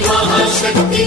महाशक्ति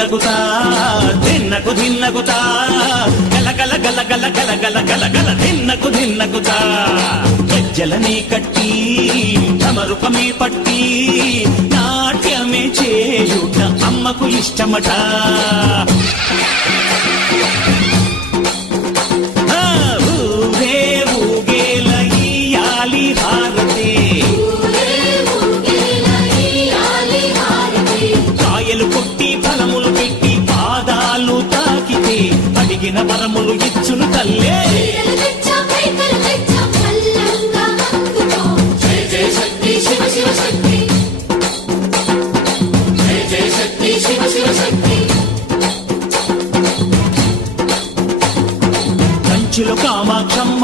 తిన్నకుతా తిన్నకు గల గల గలగల గల గలగల తిన్నకు తిన్నకుతా గజ్జలని కట్టి తమరుపమే పట్టి నాట్యమే చేయుట అమ్మకు ఇష్టమట. పాదాలు తాకితే అడిగిన వరములు ఇచ్చును తల్లే. కంచులు కామాక్షమ్మ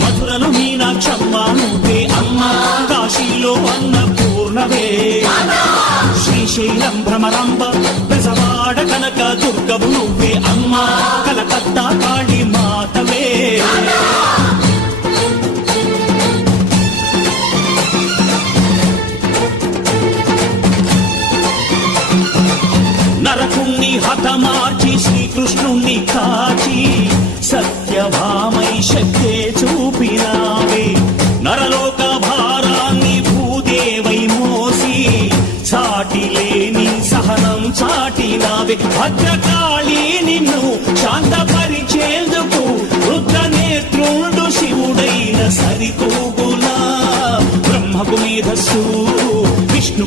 మధురలు మీనాక్షమ్మ అమ్మ కాశీలో అన్న పూర్ణవే శ్రీశైలం భ్రమరం భద్రకాళి నిన్ను